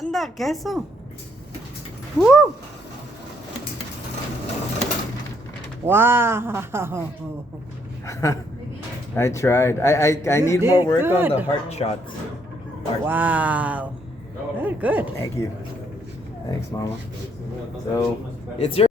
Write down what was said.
Anda, queso. Woo! Wow. I tried. I You need did more work on the good. heart shots. Wow. Very good. Thank you. Thanks, Mama. So it's your